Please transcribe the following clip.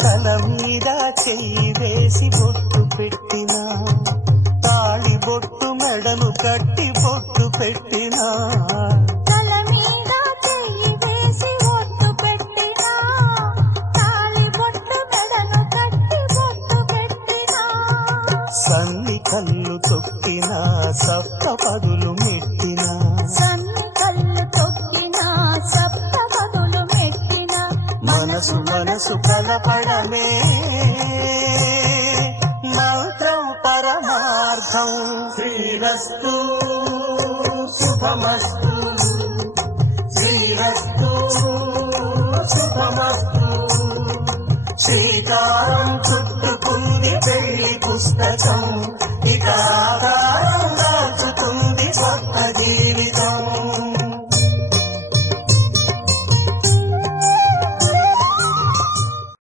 తల మీద చెయ్యి వేసి బొట్టు పెట్టినా, తాళి బొట్టు మెడను కట్టి బొట్టు పెట్టినా, తల మీద చెయ్యి వేసి బొట్టు పెట్టినా, తాళి బొట్టు మెడను కట్టి బొట్టు పెట్టినా, సన్ని కళ్ళు తొక్కినా సప్త పదులు మెట్టినా, సన్ని కళ్ళు తొక్కినా సప్త పదులు మెట్టినా, మనసు మనసు కలపడమే మంత్రం పరమార్థం. శ్రీరస్తు శుభమస్తు, శ్రీరస్తు శుభమస్తు. శ్రీకారం చుట్టుకుంది పెళ్లి పుస్తకం.